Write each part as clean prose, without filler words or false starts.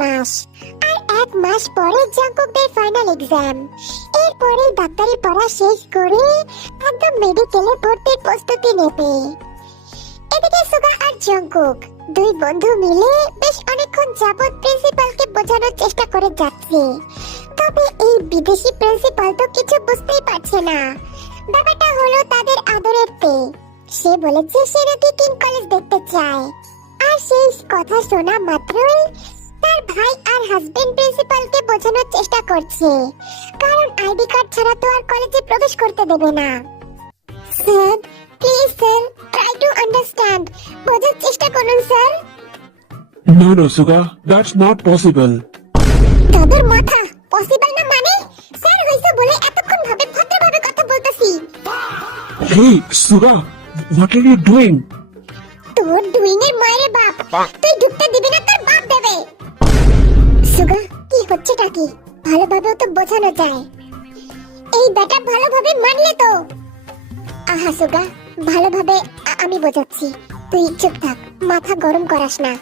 মাস, আর 1 মাস পরে জাঙ্কুকদের final exam. এরপরে ডাক্তারি পড়া শেষ করে একদম মেডিকেলে ভর্তির প্রস্তুতি নেবে। এদিকে সুগা আর জাঙ্কুক দুই বন্ধু মিলে বেশ অনেকক্ষণ যাবৎ প্রিন্সিপালকে বোঝানোর চেষ্টা করে যাচ্ছে, তবে এই বিদেশি প্রিন্সিপাল তো কিছু বুঝতেই পারছে না। ব্যাপারটা হলো তাদের আদরের তে, সে বলেছে সে নাকি কিং কলেজ দেখতে চায়, আর সেই কথা শোনা মাত্রই তার ভাই আর হাজবেন্ড প্রিন্সিপালকে বোঝানোর চেষ্টা করছে, কারণ আইডি কার্ড ছাড়া তো আর কলেজে প্রবেশ করতে দেবে না। Sir please sir, try to understand, বোঝার চেষ্টা করুন sir. No, no, Suga, that's not possible. তোদের মাথা পসিবল না মানে? স্যার হইছে বলে এতক্ষণ ভাবে ভদ্রভাবে কথা বলতেছি। Hey, Suga, what are you doing? তোর ডুইং এর মায়ের বাপ, তুই ঢুকতে দিবি না, তোর বাপ দেবে। সুগা কি হচ্ছেটা কি? ভালোভাবেও তো বোঝানো যায়, এই বেটা ভালোভাবে মানলে তো। আহা সুগা, ভালোভাবে আমি বোঝাচ্ছি, তুই চুপ থাক, মাথা গরম করাস না।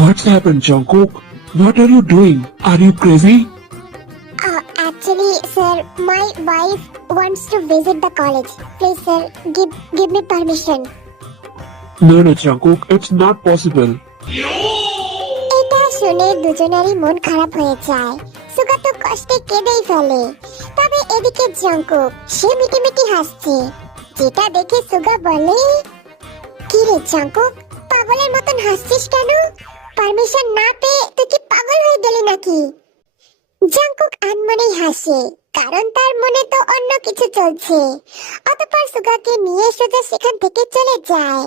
What's happened, Jungkook? What are you doing? Are you crazy? Actually, sir, my wife wants to visit the college. Please, sir, give me permission. No, no, Jungkook, it's not possible. এটা শুনে দুজনেরই মন খারাপ হয়ে যায়। সুগা তো কষ্টে কেঁদেই ফেলে। তবে এদিকে জাঙ্কুক সে মিটিমিটি হাসছে, যেটা দেখে সুগা বলে, কি রে জাঙ্কুক, পাগলের মতন হাসছিস কেন? পারমিশন না পেয়ে তুই কি পাগল হয়ে গেলি নাকি? জাঙ্কুক আনমনেই হাসে, কারণ তার মনে তো অন্য কিছু চলছে। অতঃপর সুগাকে নিয়ে সোজা সেখান থেকে চলে যায়।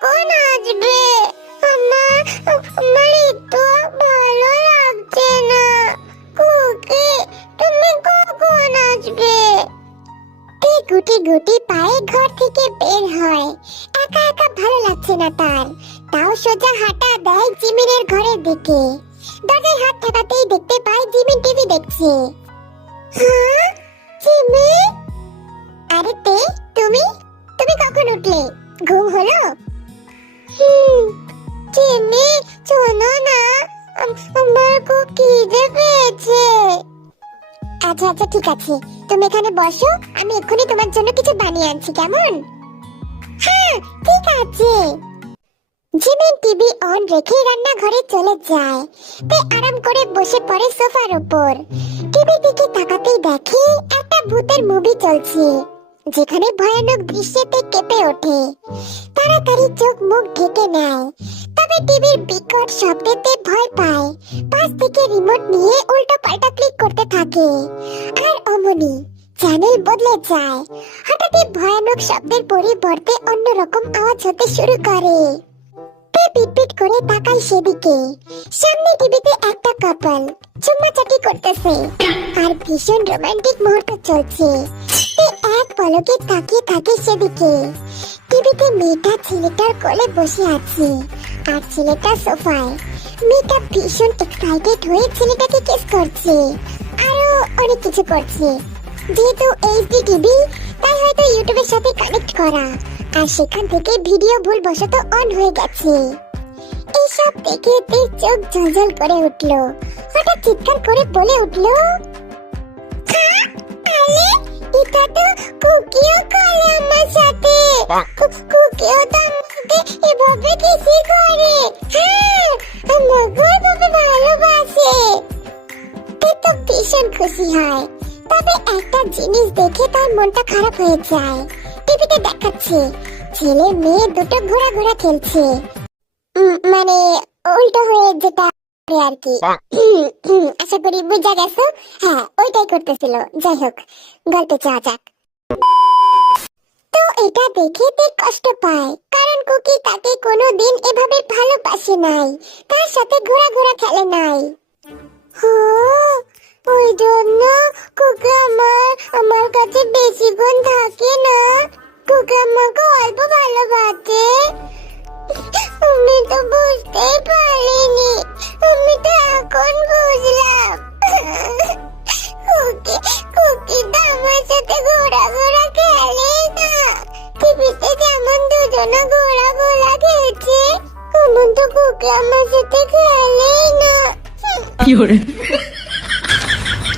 কখন আসবে? আমার তো ভালো লাগছে না। কুকি, তুমি কখন আসবে? গুটি গুটি পায়ে ঘর থেকে বের হয়। একা একা ভালো লাগছে না তার, তাও সোজা হাঁটা দেয় জিমিনের ঘরের দিকে। দরজায় হাত ঠেকাতেই দেখতে পায় জিমিন টিভি দেখছে। হ্যাঁ জিমি, আরে তে তুমি তুমি কখন উঠলে? ঘুম হলো? জিমি শোনো না, আমার খুব খিদে পেয়েছে। আচ্ছা আচ্ছা ঠিক আছে, তুমি এখানে বসো, আমি এক্ষুনি তোমার জন্য কিছু বানিয়ে আনছি, কেমন? হ্যাঁ ঠিক আছে। জিমিন টিভি অন রেখে রান্নাঘরে চলে যায়। তে আরাম করে বসে পড়ে সোফার উপর। টিভির দিকে তাকাতেই দেখে একটা ভূতের মুভি চলছে, যেখানে ভয়ানক দৃশ্যতে কেঁপে ওঠে। তাড়াতাড়ি চোখ মুখ ঢেকে নেয়, তবে টিভির বিকট শব্দে ভয় পায়। পাশ থেকে রিমোট নিয়ে উল্টো পাল্টা ক্লিক করতে থাকে, আর অমনি চ্যানেল বদলে যায়। হঠাৎই ভয়ানক শব্দের পরিবর্তে অন্যরকম আওয়াজ হতে শুরু করে। পিটপিট করে তাকায় সেদিকে। সামনে টিভিতে একটা কাপল চুম্মাচাটি করতেছে, আর ভীষণ রোমান্টিক মুহূর্ত চলছে। এক পলকে তাকিয়ে থাকে সেদিকে। টিভিতে মেয়েটা ছেলেটার কোলে বসে আছে, আর ছেলেটা সোফায়। মেয়েটা ভীষণ এক্সাইটেড হয়ে ছেলেটাকে কিস করছে, আরো অনেক কিছু করছে। যেহেতু এইচডি টিভি, তাই হয়তো ইউটিউবের সাথে কানেক্ট করা, আর সেখান থেকে ভিডিও ভুলবশত অন হয়ে গেছে। এইসব দেখে চোখ ঝলঝল করে উঠলো। হঠাৎ চিৎকার করে বলে উঠলো, এটা তো কুকিও করে আমার সাথে। কুকিও তো আমাকে এভাবে কিসি করে। হ্যাঁ, আমাকে এভাবে ভালোবাসে। তো ভীষণ খুশি হয়, তবে একটা জিনিস দেখে তার মনটা খারাপ হয়ে যায়। টিভিতে দেখাচ্ছে ছেলে মেয়ে দুটো ঘোড়া ঘোড়া খেলছে, মানে উল্টো হয়ে যেটা আর কি। আশা করি বুঝা গেছো। হ্যাঁ ওইটাই করতেছিল। যাই হোক, গল্পে যাওয়া যাক। তো এটা দেখে তে কষ্ট পায়, কারণ কুকি তাকে কোনোদিন এভাবে ভালোবাসে নাই, তার সাথে ঘোড়া ঘোড়া খেলে নাই। ওই জন্য কুকি আমার কাছে বেশিক্ষণ থাকে না। কুকি আমাকে অল্প ভালোবাসে। আমি তো বুঝতেই পারিনি, আমি তো এখন বুঝলাম কুকি কুকি তো আমার সাথে ঘোরা খেলে না। টিভিতে যেমন দুজনে ঘোরা খেলছে তেমন তো কুকি আমার সাথে খেলে না।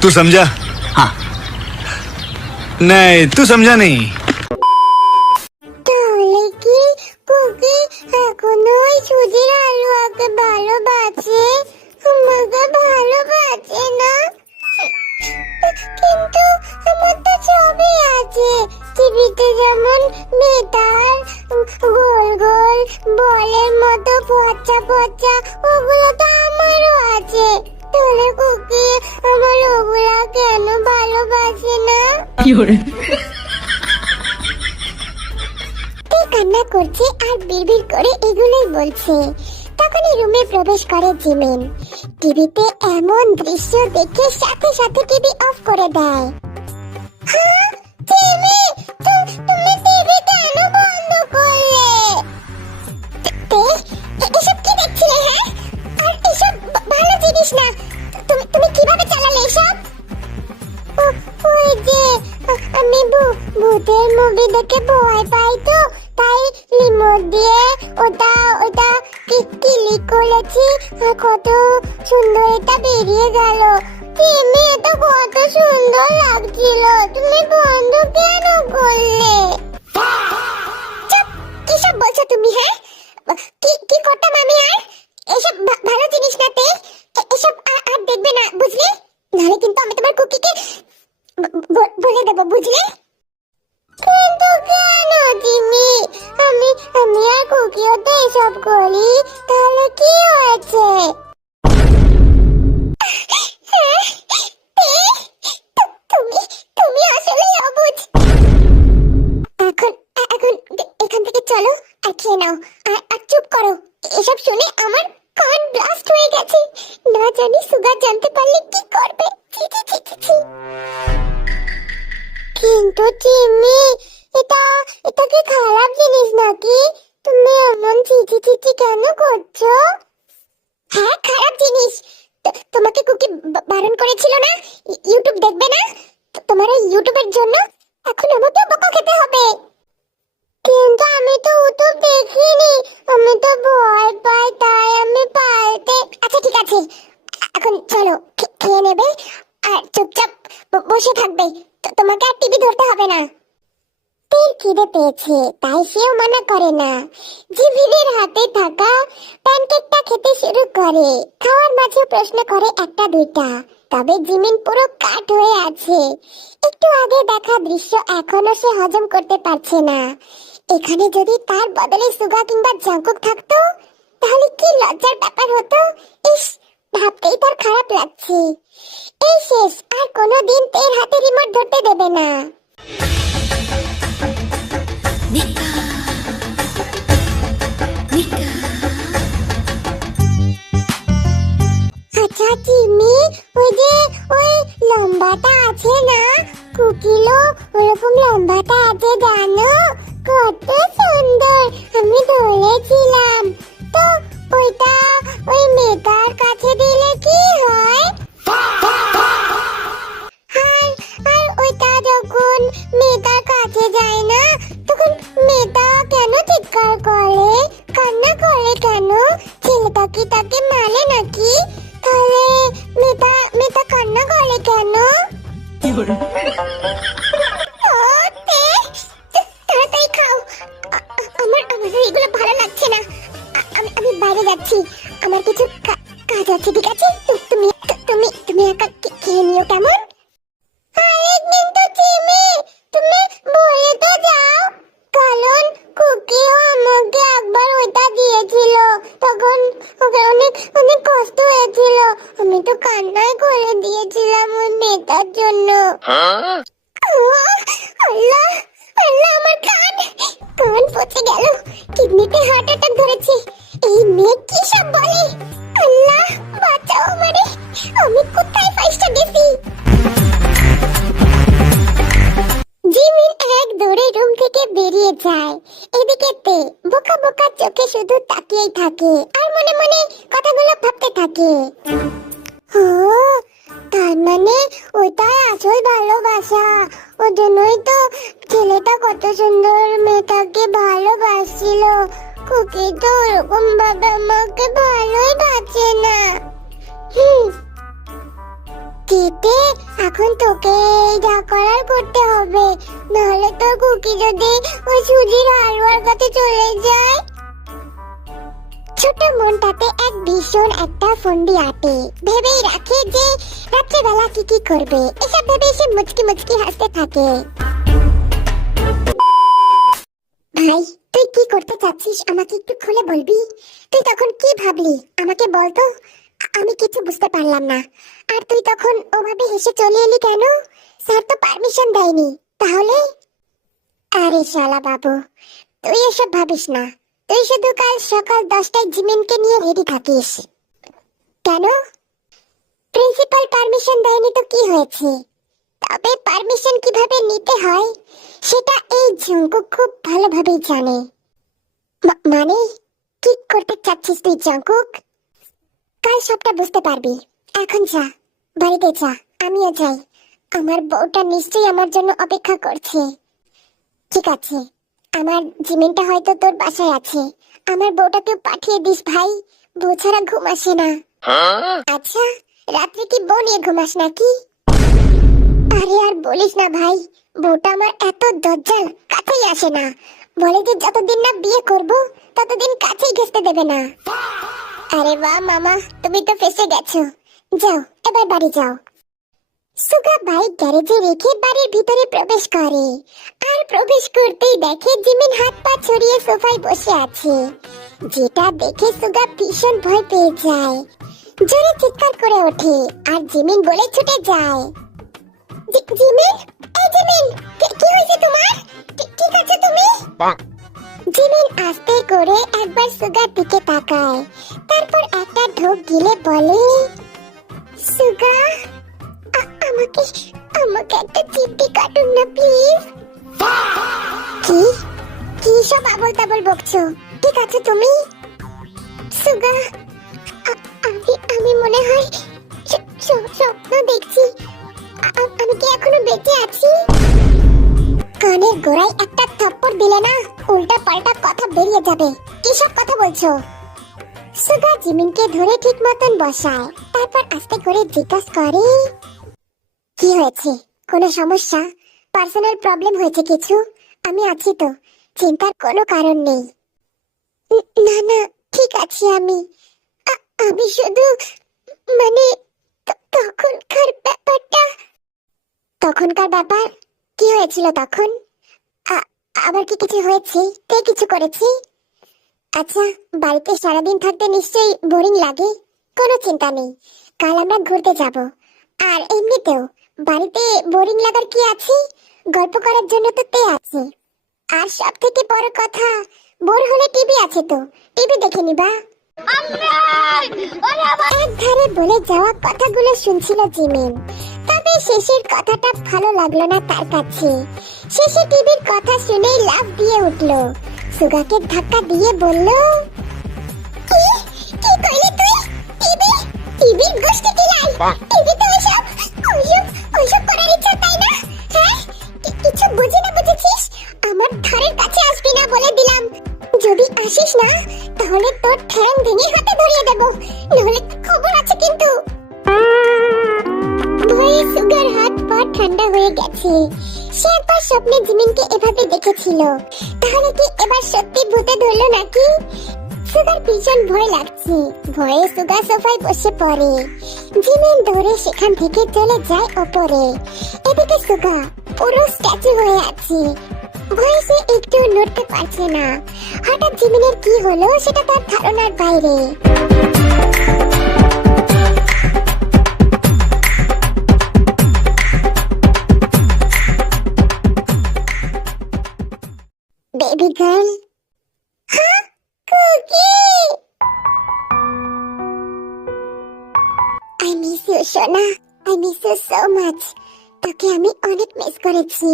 तू समझा? हाँ नहीं, तू समझा नहीं। তাহলে কি কুকি এখনো ওই সুজির আলুয়াকে ভালোবাসে, আমাকে ভালোবাসে না? কিন্তু আমার তো ছবি আছে টিভিতে, যেমন মেয়েটার গোল গোল বলের মতো পচা পচা, ওগুলো তো আমারও আছে। তাহলে কুকি আমার ওগুলা কেন ভালোবাসে না? কান্না করছে আর বিড়বিড় করে এগুলোই বলছে। তখনই রুমে প্রবেশ করে জিমিন। টিভিতে এমন দৃশ্য দেখে সাথে সাথে টিভি অফ করে দেয়। হ্যাঁ, জিমি, তুমি টিভি কেন বন্ধ করলে? এসব কি দেখছিলে? হ্যাঁ, আর এসব ভালো জিনিস না। তুমি কিভাবে চালালে এসব? ওই যে আমি ভূতের মুভি দেখে ভয় পাই, তো তাই রিমোট দিয়ে ওটা ক্লিক করেছি, আর কত সুন্দর এটা বেরিয়ে গেল। তুমি এটা কত সুন্দর লাগছিল, তুমি বন্ধ কেন করলে? চুপ, কিসব বলছো তুমি? হ্যাঁ, কি করতাম আমি? আর এসব ভালো জিনিস না, এসব আর দেখবে না, বুঝলি? নাহলে কিন্তু আমি তোমার কুকিকে বলে দেবো, বুঝলে? কিন্তু কেন জিমি? আমি আর কুকিও তো এসব করি, তাহলে কি হয়েছে? তুমি আসলে অবুঝ। এখন এখান থেকে চলো আর খেয়ে নাও, আর চুপ করো। এসব শুনে আমার কান ব্লাস্ট হয়ে গেছে, না জানি সুগার জানতে পারলে কি করবে। ছি ছি ছি ছি ছি। কিন্তু চিমি, এটা কি খারাপ জিনিস নাকি? তুমি এমন চিচি চিচি কেন করছো? হ্যাঁ, খারাপ জিনিস। তোমাকে কুকি বারণ করেছিল না ইউটিউব দেখবে না? তোমার এই ইউটিউবের জন্য এখন আমাকে বকা খেতে হবে। কিন্তু আমি তো ইউটিউব দেখিনি, আমি তো ভয় পাই, তাই আমি পাল্টে। আচ্ছা ঠিক আছে, এখন চলো খেয়ে নেবে আর চুপচাপ বসে থাকবে, তোমাকে আর টিভি ধরতে হবে না। তের খিদে পেয়েছে তাই সেও মানা করে না। জিমিনের হাতে থাকা প্যানকেকটা খেতে শুরু করে। খাওয়ার মাঝে প্রশ্ন করে একটা দুইটা, তবে জিমিন পুরো কাট হয়ে আছে। একটু আগে দেখা দৃশ্য এখনো সে হজম করতে পারছে না। এখানে যদি তার বদলে সুগা কিংবা জাঙ্কুক থাকতো তাহলে কি লজ্জার ব্যাপার হতো। ইস, ভাবতেই তার খারাপ লাগছে। এই শেষ, আর কোনোদিন তের হাতে রিমোট ধরতে দেবে না। আচ্ছা চিমি, ওই লম্বাটা আছে না, কুকিলো ওরকম লম্বাটা আছে জানো? কত সুন্দর, আমি ধরেছিলাম। তো ওইটা ওই মেয়েটার কাছে দিলে কি হয়? আর ওইটা যখন মেয়েটার কাছে যায় না, তখন মেয়েটা কেন চিৎকার করে, কান্না করে কেন? ছেলেটা কি তাকে মানে নাকি? তাহলে মেয়েটা কান্না করে কেন? তাড়াতাড়ি খাও, আমার এগুলো ভালো লাগছে না। আমি বাইরে যাচ্ছি, আমার কিছু কাজ আছে, ঠিক আছে? তুমি একা খেয়ে নিও, কেমন? আরে কিন্তু জিমি, তুমি বলে তো যাও, কারণ কুকিও আমাকে একবার ওইটা দিয়েছিল, তখন ওকে অনেক কষ্ট হয়েছিল। আমি তো কান্নাই করে দিয়েছিলাম ওই মেয়েটার জন্য। আল্লাহ আল্লাহ, আমার কান পচে গেল, কিডনিতে হার্ট অ্যাটাক ধরেছে। এই মেয়ে কি সব বলে? আল্লাহ বাঁচাও আমারে, আমি কোথায় ফাইসটা গেছি? জিমিন এক দৌড়ে রুম থেকে বেরিয়ে যায়। এদিকে তে বোকা বোকা চোখে শুধু তাকিয়েই থাকে আর মনে মনে কথাগুলো ভাবতে থাকে। ও, তার মানে ওটাই আসল ভালোবাসা। ও জন্যই তো ছেলেটা কত সুন্দর মেয়েটাকে ভালোবাসছিল। কুকি তো ওরকম ভাবে আমাকে ভালোই বাঁচে না। হুম, কেটে এখন তোকে যা করার করতে হবে, নাহলে তোর কুকি যদি ওই সুজির হালুয়ার কাছে চলে যায়। ছোট মনটাতে এক ভীষণ একটা ফন্দি আটে, ভেবেই রাখে যে রাত্রেবেলা কি কি করবে। এসব ভেবে সে মুচকি মুচকি হাসতে থাকে। ভাই, তুই কি করতে চাচ্ছিস আমাকে একটু খুলে বলবি? তুই তখন কি ভাবলি আমাকে বলতো? আমি কিছু বুঝতে পারলাম না। আর তুই তখন ওভাবে হেসে চলে এলি কেন? স্যার তো পারমিশন দেয়নি। তাহলে? আরে শালা বাবু, তুই এসব ভাবিস না। তুই শুধু কাল সকাল 10টায় জিমিনকে নিয়ে রেডি থাকিস। কেন? প্রিন্সিপাল পারমিশন দেয়নি তো কি হয়েছে? তবে পারমিশন কিভাবে নিতে হয় সেটা এই জঙ্কুক খুব ভালোভাবেই জানে। মানে কি করতে চাচ্ছিস তুই জঙ্কুক? কাল সবটা বুঝতে পারবি। এখন যা, বাড়িতে যা, আমিও যাই। আমার বউটা নিশ্চয়ই আমার জন্য অপেক্ষা করছে। ঠিক আছে, আমার জিমিনটা হয়তো তোর বাসায় আছে। আমার বউটাকেও পাঠিয়ে দিস ভাই, বউ ছাড়া ঘুম আসে না। আচ্ছা, রাত্রে কি বউ নিয়ে ঘুমাস নাকি? আরে আর বলিস না ভাই, বউটা আমার এত দজ্জাল, কাছেই আসে না। বলে যে যতদিন না বিয়ে করব ততদিন কাছেই ঘেঁষতে দেবে না। আরে বাহ মামা, তুমি তো ফেসে গেছো। যাও, এবার বাড়ি যাও। সুগা বাইক গ্যারেজে রেখে বাড়ির ভিতরে প্রবেশ করে। আর প্রবেশ করতেই দেখে জিমিন হাত পা ছড়িয়ে সোফায় বসে আছে। যেটা দেখে সুগা ভীষণ ভয় পেয়ে যায়। জোরে চিৎকার করে ওঠে আর জিমিন বলে ছুটে যায়। জিমিন, এই জিমিন, কি হয়েছে তোমার? ঠিক আছে তুমি? জিমিন আস্তে করে একবার সুগার দিকে তাকায়, তারপর একটা ঢোক গিলে বলে, সুগা, আমাকে আমাকে একটা চিমটি কাটুন না প্লিজ। কি কি সব আবল তাবল বকছো? ঠিক আছে তুমি? সুগা, আমি মনে হয় স্বপ্ন দেখছি। আমি কি এখনো বেঁচে আছি? কানের গোড়ায় একটা থাপ্পড় দিলে না উল্টা পাল্টা কথা বেরিয়ে যাবে। কিসব কথা বলছো? সুগা জিমিনকে ধরে ঠিক মতন বসায়, তারপর আস্তে করে জিজ্ঞাসা করে, কি হয়েছে? কোনো সমস্যা? পার্সোনাল প্রবলেম হয়েছে কিছু? আমি আছি তো, চিন্তার কোনো কারণ নেই। না না, ঠিক আছি আমি। আমি শুধু মানে তখনকার ব্যাপারটা। তখনকার ব্যাপার? কি হয়েছিল তখন? আবার কি কিছু হয়েছে? কে কিছু করেছে? আচ্ছা, বাড়িতে সারাদিন থাকতে নিশ্চয়ই বোরিং লাগে। কোনো চিন্তা নেই, কাল আমরা ঘুরতে যাব। আর এমনিতেও বাড়িতে বোরিং লাগার কি আছে? গল্প করার জন্য তো তে আছে। আর সব থেকে বড় কথা, বোর হলে টিভি আছে তো, টিভি দেখে নিবা। এক ধারে বলে যাওয়া কথাগুলো শুনছিল জিমিন, তবে শেষের কথাটা ভালো লাগলো না তার কাছে। শেষে টিভির কথা শুনেই লাফ দিয়ে উঠলো, সুগাকে ধাক্কা দিয়ে বলল, কি কি কইলি তুই? টিভি? টিভির গোষ্ঠী কিলাই? টিভি তো ওইসব করার ইচ্ছা, তাই না? হ্যাঁ, কিছু বুঝি না বুঝেছিস? আমার ধারের কাছে আসবি না বলে দিলাম। যদি আসিস না তাহলে তোর ঠ্যাং ভেঙে হাতে ধরিয়ে দেব, নাহলে খবর আছে কিন্তু। ভয়ে সুগার হাত পা ঠান্ডা হয়ে গেছে। সে একবার স্বপ্নে জিমিনকে এভাবে দেখেছিল, তাহলে কি এবার সত্যি ভূতে ধরলো নাকি? সুগার ভীষণ ভয় লাগছে। ভয়ে সুগা সোফায় বসে পড়ে। জিমিন দৌড়ে সেখান থেকে চলে যায় ওপরে। এদিকে সুগা পুরো স্ট্যাচু হয়ে আছে, ভয়ে সে একটু নড়তে পারছে না। হঠাৎ জিমিনের কি হলো সেটা তার ধারণার বাইরে। বেবি গার্ল, হ্যাঁ কুকি, আই মিস ইউ সোনা, I miss you so much. তোকে আমি অনেক মিস করেছি।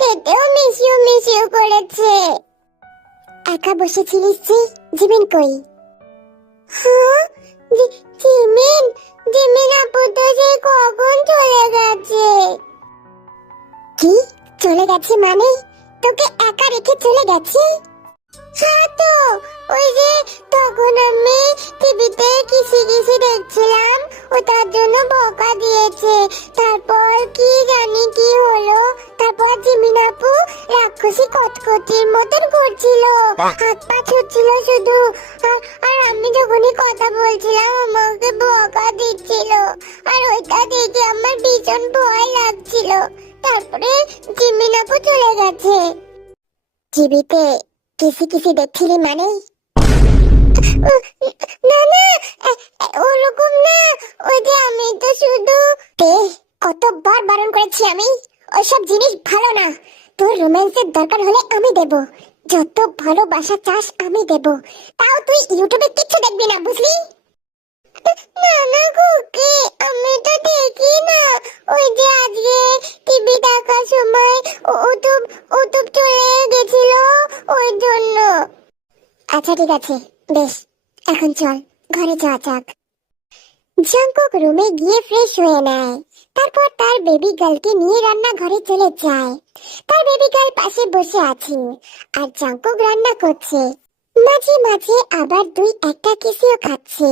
তেতেও মিস ইউ করেছে। একা বসেছিলিস যে? জিমিন কই? হ্যাঁ, জিমিন জিমিন আপু তো সেই কখন চলে গেছে। কি চলে গেছে মানে? তোকে একা রেখে চলে গেছে? হ্যাঁ তো, ওই যে তখন আমি টিভিতে কিসি কিসি দেখছিলাম, ও তার জন্য বকা দিয়েছে। তারপর কি জানি কি হলো, তারপর জিমিন আপু রাক্ষসী কটকটির মতন করছিল, হাত পা ছুটছিল শুধু। আর আমি যখনই কথা বলছিলাম আমাকে বকা দিচ্ছিল, আর ওইটা দেখে আমার ভীষণ ভয় লাগছিল। তারপরে জিমিন আপু চলে গেছে। টিভিতে কিসি কিসি দেখছিলি মানে? না না, ওরকম না। ওই যে আমি তো শুধু কতবার বারণ করেছি আমি, ওইসব জিনিস ভালো না। তোর রোম্যান্সের দরকার হলে আমি দেব, যত ভালোবাসা চাস আমি দেব, তাও তুই ইউটিউবে কিচ্ছু দেখবি না, বুঝলি? না না কুকি, আমি তো দেখি না। ওই যে আজকে টিভি দেখার সময় উতুব চলে গেছিল, ওই জন্য। আচ্ছা ঠিক আছে, বেশ, এখন চল ঘরে যাওয়া যাক। জাংকুক রুমে গিয়ে ফ্রেশ হয়ে নেয়, তারপর তার বেবি গার্লকে নিয়ে রান্নাঘরে চলে যায়। তার বেবি গার্ল পাশে বসে আছে আর জাংকুক রান্না করছে। মাঝে মাঝে আবার দুই একটা কিসিও খাচ্ছে।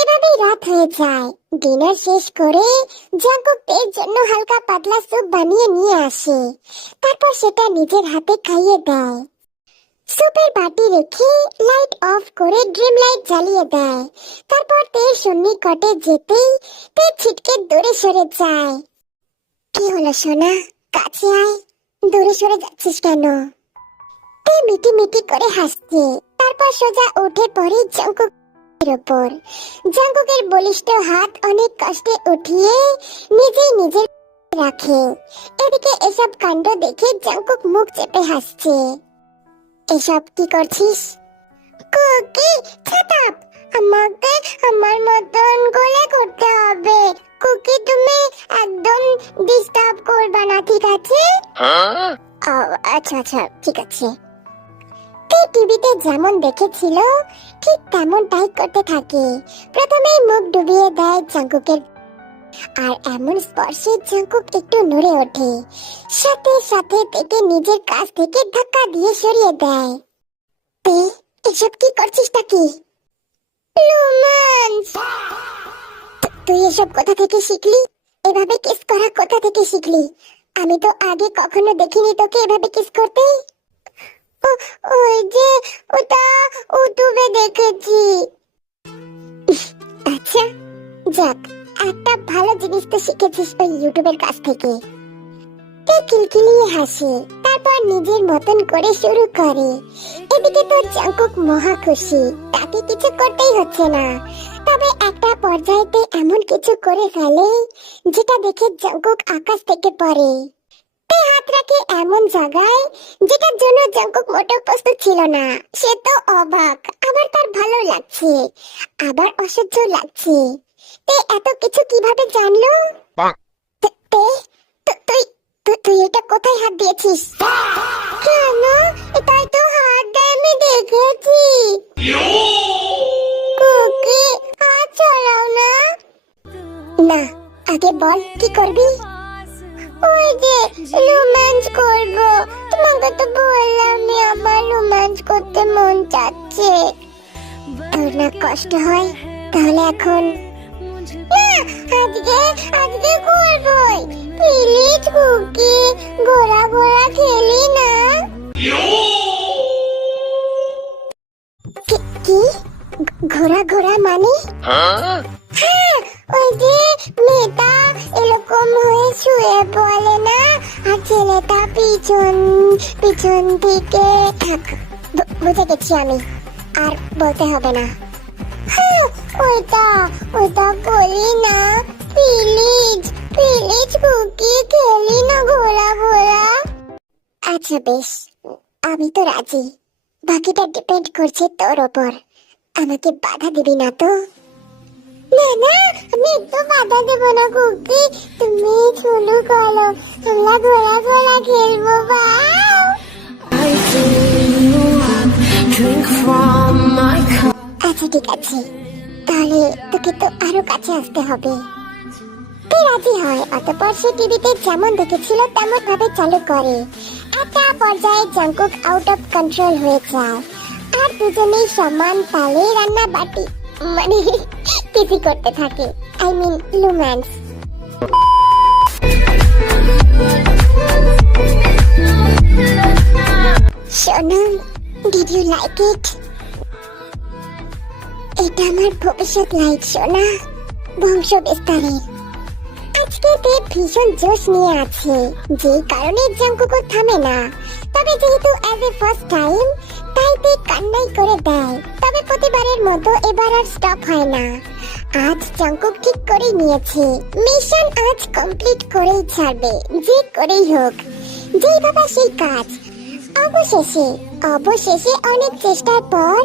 এভাবেই রাত হয়ে যায়। ডিনার শেষ করে জাংকুক এর জন্য হালকা পাতলা স্যুপ বানিয়ে নিয়ে আসে, তারপর সেটা নিজের হাতে খাইয়ে দেয়। স্যুপের বাটি রেখে লাইট অফ করে ড্রিম লাইট জ্বালিয়ে দেয়। তারপর তের সন্নিকটে যেতেই তে ছিটকে দূরে সরে যায়। কি হলো সোনা, কাছে আয়, দূরে সরে যাচ্ছিস কেন? তে মিটি মিটি করে হাসছে, তারপর সোজা উঠে পড়ে জাংকুকের উপর। জাংকুকের বলিষ্ঠ হাত অনেক কষ্টে উঠিয়ে নিজেই নিজের রাখে। এদিকে এসব কাণ্ড দেখে জাংকুক মুখ চেপে হাসছে। এসব কি করছিস? কুকি ছাতাপ, আমাকে আমার মতন গোলে করতে হবে। কুকি তুমি একদম ডিস্টার্ব করবে না, ঠিক আছে? আচ্ছা আচ্ছা ঠিক আছে। টিভিতে যেমন দেখেছিল ঠিক তেমনটাই করতে থাকে। প্রথমেই মুখ ডুবিয়ে দেয় জাংকুকের, আর এমন স্পর্শে জাংকুক একটু নড়ে ওঠে। সাথে সাথে তেকে নিজের কাছ থেকে ধাক্কা দিয়ে সরিয়ে দেয়। তে এসব কি করছিসটা কি? রোম্যান্স। তুই এসব কোথা থেকে শিখলি? এভাবে কিস করা কোথা থেকে শিখলি? আমি তো আগে কখনো দেখিনি তোকে এভাবে কিস করতে। ওই যে ওটা ইউটিউবে দেখেছি। আচ্ছা যাক, একটা ভালো জিনিস তো শিখেছিস ওই ইউটিউবের কাছ থেকে। তে কিলকিলিয়ে হাসে, তারপর নিজের মতন করে শুরু করে। এদিকে তো জাংকুক মহা খুশি, তাকে কিছু করতেই হচ্ছে না। তবে একটা পর্যায়েতে এমন কিছু করে ফেলে যেটা দেখে জাংকুক আকাশ থেকে পড়ে। তে হাত রাখে এমন জায়গায় যেটার জন্য জাংকুক মোটেও প্রস্তুত ছিল না। সে তো অবাক, আবার তার ভালো লাগছে, আবার অসহ্য লাগছে। তে এত কিছু কিভাবে জানলো? তুই এটা কোথায় হাত দিয়েছিস? কেন, এটাই তো হাত দেয়, আমি দেখেছি। কুকি হাত ছড়াও না। না, আগে বল কি করবি? ওই যে রোম্যান্স করবো, তোমাকে তো বললাম আমার রোম্যান্স করতে মন চাচ্ছে। তোর না কষ্ট হয়? তাহলে এখন না, আজকে করবই। প্লিজ কুকি, ঘোরা ঘোরা খেলি না। কি ঘোরা ঘোরা মানে? হ্যাঁ, ওই যে মেয়েটা এরকম হয়ে শুয়ে বলে না, আর ছেলেটা পিছন থেকে। থাক, বুঝে গেছি আমি, আর বলতে হবে না। হ্যাঁ, ওইটা বলি না, প্লিজ কুকি খেলি না ঘোরা ঘোরা। আচ্ছা বেশ, আমি তো রাজি, বাকিটা ডিপেন্ড করছে তোর ওপর। আমাকে বাধা দিবি না তো? না না, আমি একটু বাধা দেব না কুকি, তুমি শুরু করো, আমরা ঘোরা ঘোরা খেলবো। বাও। আচ্ছা ঠিক আছে, তাহলে তোকে তো আরো কাছে আসতে হবে। তে রাজি হয়, অতঃপর সে টিভিতে যেমন দেখেছিল তেমন ভাবে চালু করে। একটা পর্যায়ে জাংকুক আউট অফ কন্ট্রোল হয়ে যায়, আর দুজনেই সমান তালে রান্না বাটি মানে টিভি করতে থাকে, I mean lumens. Sonam, did you like it? এটা আমার ভবিষ্যৎ লাইট সোনা, বংশ বিস্তারের। আজকে তে ভীষণ জোশ নিয়ে আছে, যে কারণে জাংকুকও থামে না। তবে যেহেতু অ্যাজ এ ফার্স্ট টাইম, তাই তে কান্নাই করে দেয়। তবে প্রতিবারের মতো এবার আর স্টপ হয় না। আজ জাংকুক ঠিক করেই নিয়েছে, মিশন আজ কমপ্লিট করেই ছাড়বে, যে করেই হোক। যেই বাবা সেই কাজ। অবশেষে অনেক চেষ্টার পর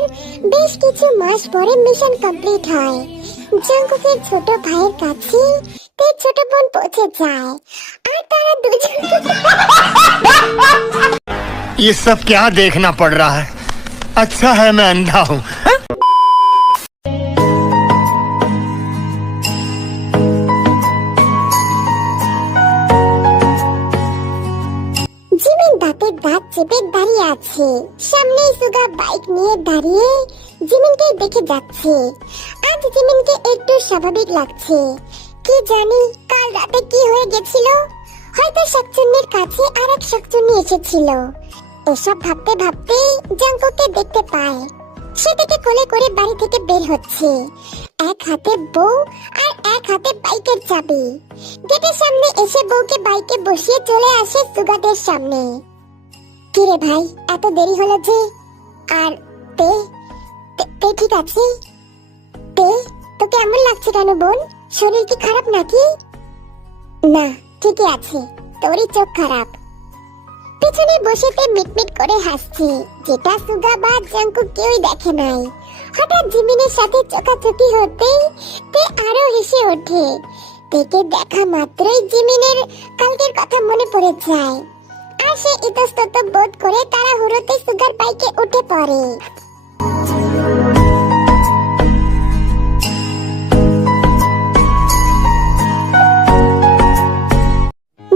বেশ কিছু মাস পরে মিশন কমপ্লিট হয়। জাংকুকের ছোট ভাইয়ের কাছে তার ছোট বোন পৌঁছে যায়, আর তারা দুজন ये सब क्या देखना पड़ रहा है? अच्छा है मैं अंधा हूँ। জিমিন দাঁতের দাঁত চেপে দাঁড়িয়ে আছে। সামনেই সুগা বাইক নিয়ে দাঁড়িয়ে জিমিনকে দেখে যাচ্ছে। আজ জিমিনকে একটু স্বাভাবিক লাগছে। কি জানি কাল রাতে কি হয়ে গেছিল, হয়তো শাকচুন্নির কাছে আরেক শাকচুন্নি এসেছিল। এসব ভাবতে ভাবতে জাংকুককে দেখতে পায়, সেটাকে কোলে করে বাড়ি থেকে বের হচ্ছে। এক হাতে বউ আর এক হাতে বাইকের চাবি। গেটের সামনে এসে বউকে বাইকে বসিয়ে চলে আসে সুগাদের সামনে। কিরে ভাই, এত দেরি হলো যে? আর তে তে ঠিক আছে? তে তোকে এমন লাগছে কেন বোন? শরীর কি খারাপ নাকি? না, ঠিকই আছে, তোরই চোখ খারাপ। পিছনে বসে তে মিটমিট করে হাসছে, যেটা সুগা বা জাংকুক কেউই দেখে নাই। হঠাৎ জিমিনের সাথে চোখাচোখি হতেই তে আরো হেসে ওঠে। তেকে দেখা মাত্রই জিমিনের কালকের কথা মনে পড়ে যায়, আর সে ইতস্তত বোধ করে তাড়াহুড়োতে সুগার বাইকে উঠে পড়ে।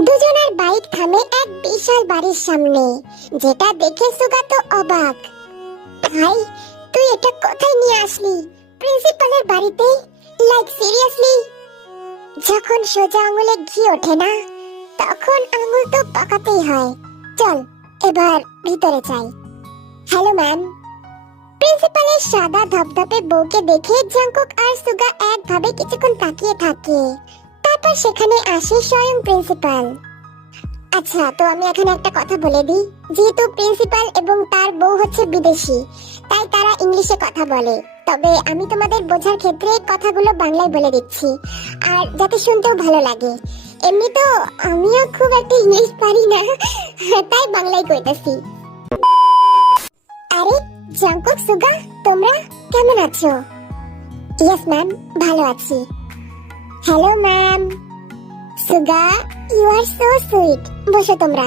দুজনের বাইক থামে এক বিশাল বাড়ির সামনে, যেটা দেখে সুগা তো অবাক। ভাই, তুই এটা কোথায় নিয়ে আসলি? প্রিন্সিপালের বাড়িতে? Like seriously? যখন সোজা আঙুলে ঘি ওঠে না, তখন আঙুল তো পাকাতেই হয়। চল এবার ভিতরে যাই। Hello ma'am. প্রিন্সিপালের সাদা ধপধপে বউকে দেখে জাংকুক আর সুগা একভাবে কিছুক্ষণ তাকিয়ে থাকে। তারপর সেখানে আসে স্বয়ং প্রিন্সিপাল। আচ্ছা, তো আমি এখানে একটা কথা বলে দিই, যেহেতু প্রিন্সিপাল এবং তার বউ হচ্ছে বিদেশি, তাই তারা ইংলিশে কথা বলে। তবে আমি তোমাদের বোঝার ক্ষেত্রে কথাগুলো বাংলায় বলে দিচ্ছি, আর যাতে শুনতেও ভালো লাগে। এমনি তো আমিও খুব একটা ইংলিশ পারি না, তাই বাংলায় কইতাছি। আরে জাংকুক, সুগা, তোমরা কেমন আছো? ইয়েস ম্যাম, ভালো আছি। Hello ma'am. Suga, you are so sweet. বসো তোমরা।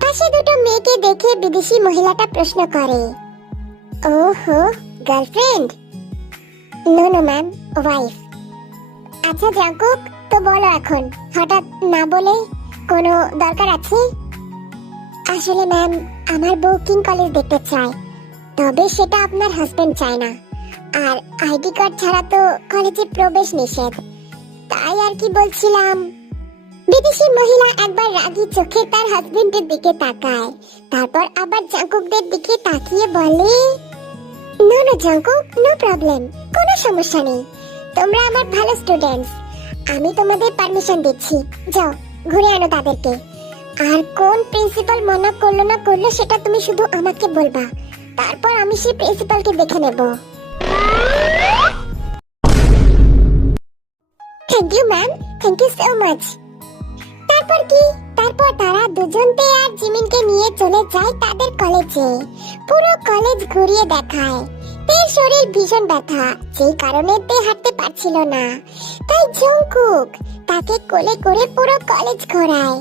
পাশে দুটো মেয়েকে দেখে বিদেশি মহিলাটা প্রশ্ন করে, ওহো, girlfriend? No no ma'am, wife. আচ্ছা জাংকুক, তো বলো এখন, হঠাৎ না বলে কোনো দরকার আছে? আসলে ম্যাম, আমার বউ কিং কলেজ দেখতে চায়, তবে সেটা আপনার হাজবেন্ড চায় না, আর আইডি কার্ড ছাড়া তো কলেজে প্রবেশ নিষেধ, তাই আর কি বলছিলাম। বিদেশি মহিলা একবার রাগী চোখে তার হাজবেন্ডের দিকে তাকায়, তারপর আবার জাংকুকদের দিকে তাকিয়ে বলে, no no Jungkook, no problem, কোনো সমস্যা নেই, তোমরা আমার ভালো স্টুডেন্টস, আমি তোমাদের পারমিশন দিচ্ছি, যাও ঘুরে আনো তাদেরকে। আর কোন প্রিন্সিপাল মানা করলো না করলো সেটা তুমি শুধু আমাকে বলবা, তারপর আমি সেই প্রিন্সিপালকে দেখে নেব। Thank you ma'am, thank you so much. তারপর কি? তারপর তারা দুজনকে আর জিমিনকে নিয়ে চলে যায় তাদের কলেজে। পুরো কলেজ ঘুরিয়ে দেখায়। তের শরীর ভীষণ ব্যথা, যেই কারণে তে হাঁটতে পারছিল না, তাই জাংকুক তাকে কোলে করে পুরো কলেজ ঘোরায়,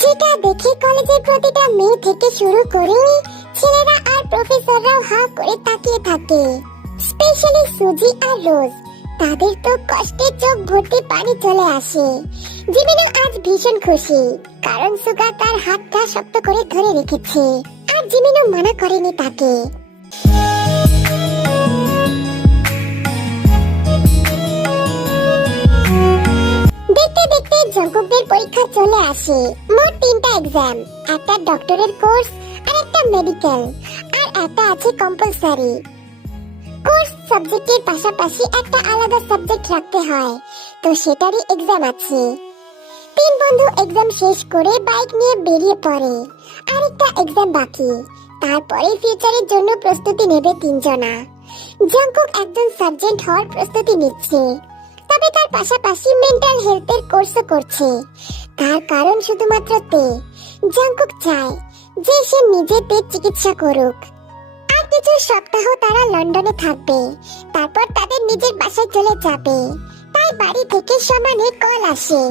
যেটা দেখে কলেজের প্রতিটা মেয়ে থেকে শুরু করে ছেলেরা আর প্রফেসররাও হা করে তাকিয়ে থাকে, স্পেশালি সুজি আর রোজ। তাদের তো কষ্টে চোখ ভর্তি পানি চলে আসে। জিমিনো আজ ভীষণ খুশি, কারণ সুগা তার হাতটা শক্ত করে ধরে রেখেছে আর জিমিনো মানা করেনি তাকে। দেখতে দেখতে জঙ্কুকদের পরীক্ষা চলে আসে। মোট 3টা এক্সাম, একটা ডক্টরের কোর্স আর একটা মেডিকেল, আর একটা আছে কম্পালসারি। কোর্স সাবজেক্টের পাশাপাশি একটা আলাদা সাবজেক্ট রাখতে হয়, তো সেটারই এক্সাম আছে। 3 বন্ধু এক্সাম শেষ করে বাইক নিয়ে বেরিয়ে পড়ে। আরেকটা এক্সাম বাকি, তারপরে ফিউচারের জন্য প্রস্তুতি নেবে 3 জনা। জঙ্কুক একজন সার্জেন্ট হওয়ার প্রস্তুতি নিচ্ছে, তবে তার পাশাপাশি মেন্টাল হেলথের কোর্সও করছে। তার কারণ শুধুমাত্র জঙ্কুক চায় যে সে নিজেতে চিকিৎসা করুক। আর কিছু সপ্তাহ তারা লন্ডনে থাকবে, তারপর তাদের নিজের বাসায় চলে যাবে। তাই বাড়ি থেকে সমানে কল আসে,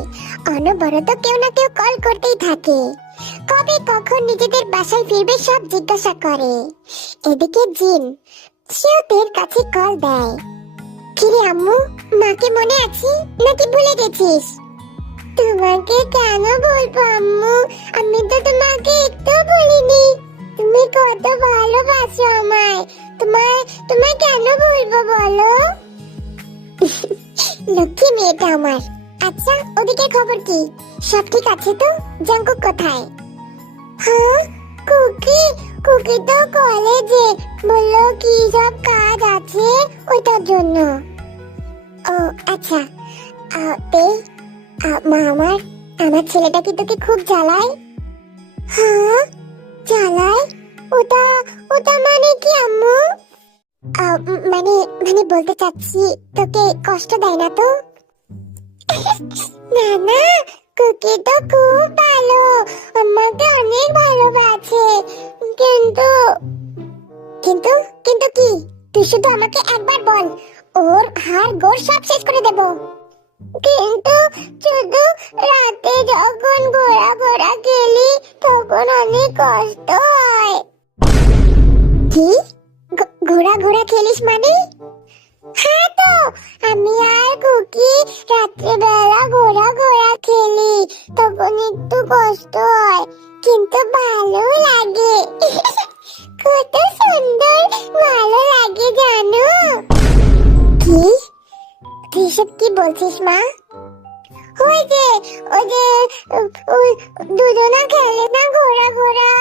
অনবরত কেউ না কেউ কল করতেই থাকে। কবে কখন নিজেদের বাসায় ফিরবে সব জিজ্ঞাসা করে। এদিকে জিন, সেও তের কাছে কল দেয়। কিরে আম্মু, মাকে মনে আছে নাকি ভুলে গেছিস? তোমাকে কেন বলবো আম্মু, আমি তো তোমাকে একটু বলিনি। তুমি কত ভালোবাসো আমায়, তোমায় কেন বলবো বলো? লক্ষ্মী মেয়েটা আমার। আচ্ছা, ওদিকে খবর কি? সব ঠিক আছে তো? জঙ্কুক কোথায়? হ্যাঁ, কুকি তো কলেজে, বললো কি সব কাজ আছে ওইটার জন্য। ও আচ্ছা, মা আমার ছেলেটা কি তোকে খুব জ্বালায়? হ্যাঁ জ্বালায়। ওটা মানে কি আম্মু? মানে বলতে চাচ্ছি, তোকে কষ্ট দেয় না তো? না না, কুকি তো খুব ভালো, আমাকে অনেক ভালোবাসে। কিন্তু কিন্তু কিন্তু কি? তুই শুধু আমাকে একবার বল, ওর হাড় গোড় সব শেষ করে দেব। কিন্তু শুধু রাতে যখন ঘোরা খেলি তখন অনেক কষ্ট হয়। কি? ঘোরা খেলিস মানে? হ্যাঁ তো, আমি আর কুকি রাত্রিবেলা ঘোরা খেলি, তখন একটু কষ্ট হয় কিন্তু ভালো লাগে। কত সুন্দর ভালো লাগে জানো? কি? তুই সব কি বলছিস মা? ওই যে দুজনা খেলে না ঘোরা।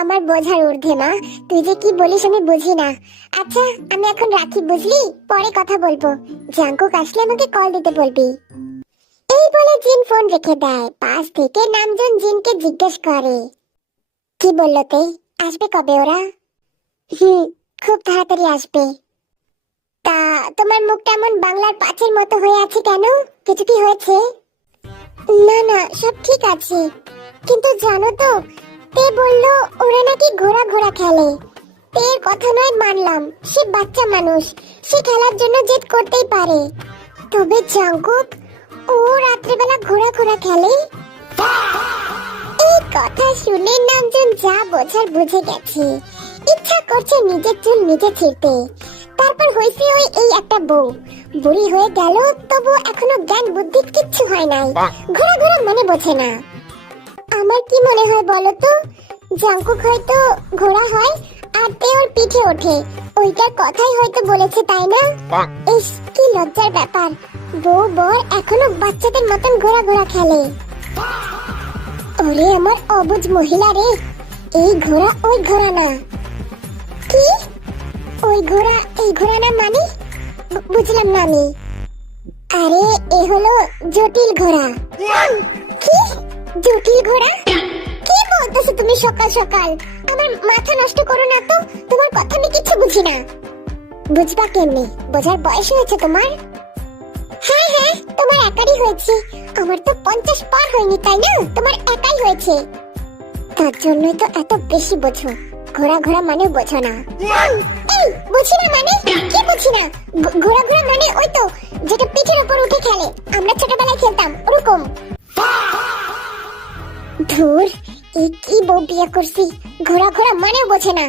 আমার বোঝার ঊর্ধ্বে মা, তুই যে কি বলিস আমি বুঝি না। আচ্ছা আমি এখন রাখি, বুঝলি? পরে কথা বলবো। জাঙ্কুক আসলে আমাকে কল দিতে বলবি। এই বলে জিন ফোন রেখে দেয়। পাশ থেকে নামজন জিনকে জিজ্ঞেস করে, কি বললো তে? আসবে কবে ওরা? খুব তাড়াতাড়ি আসবে। তা তোমার মুখটা এমন বাংলার পাঁচের মতো হয়ে আছে কেন? কিছু কি হয়েছে? না সব ঠিক আছে, কিন্তু জানো তো তে বললো ওরা নাকি ঘোরা খেলে। তের কথা নয় মানলাম, সে বাচ্চা মানুষ, সে খেলার জন্য জেদ করতেই পারে। তবে জাঙ্কুক ও রাত্রিবেলা ঘোরা খেলে? এই কথা শুনে নামজন যা বোঝার বুঝে গেছে। ইচ্ছা করছে নিজের চুল নিজে ছিঁড়তে। তারপর হয়েছে ওই এই একটা বউ, বুড়ি হয়ে গেল তবু এখনো জ্ঞান বুদ্ধি কিচ্ছু হয় নাই। ঘোরা মানে বোঝে না। আমার কি মনে হয় বলো তো, জাঙ্কুক হয়তো ঘোড়া হয় আর তে ওর পিঠে ওঠে, ওইটার কথাই হয়তো বলেছে, তাই না? ইস কি লজ্জার ব্যাপার, বউ বর এখনো বাচ্চাদের মতন ঘোরা খেলে। ওরে আমার অবুঝ মহিলা রে, এই ঘোড়া ওই ঘোড়া না। কি? ওই ঘোড়া এই ঘোড়া না মানে? বুঝলাম না আমি। আরে এ হলো জটিল ঘোড়া। কি জটিল ঘোড়া? কি বলতেছো তুমি সকাল সকাল? আমার মাথা নষ্ট করো না তো, তোমার কথা আমি কিছু বুঝি না। বুঝবা কেমনে? বোঝার বয়স হয়েছে তোমার? হ্যাঁ তোমার একারই হয়েছে, আমার তো 50 পার হয়নি, তাই না? তোমার একাই হয়েছে, তার জন্যই তো এত বেশি বোঝো। ঘোড়া মানে বোঝো না। এই বুঝি না মানে? কি বুঝি না? ঘোড়া মানে ওই তো যেটা পিঠের উপর উঠে খেলে, আমরা ছোটবেলায় খেলতাম ওরকম। ধুর, এই কি বউ বিয়ে করছি, ঘোড়া বোঝে না।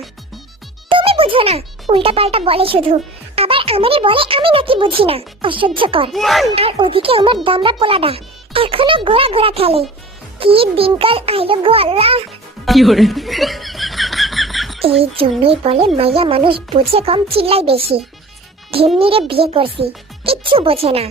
তুমি বুঝো না, উল্টা পাল্টা বলে শুধু, আবার আমারই বলে আমি নাকি বুঝি না। অসহ্যকর। আর ওদিকে আমার দামড়া পোলাটা এখনো ঘোরা ঘোরা খেলে। কি দিনকাল আইলো গো আল্লাহ। এই জন্যই বলে মাইয়া মানুষ বুঝে কম চিল্লাই বেশি। ঢেমনিরে বিয়ে করছি, কিচ্ছু বোঝে না।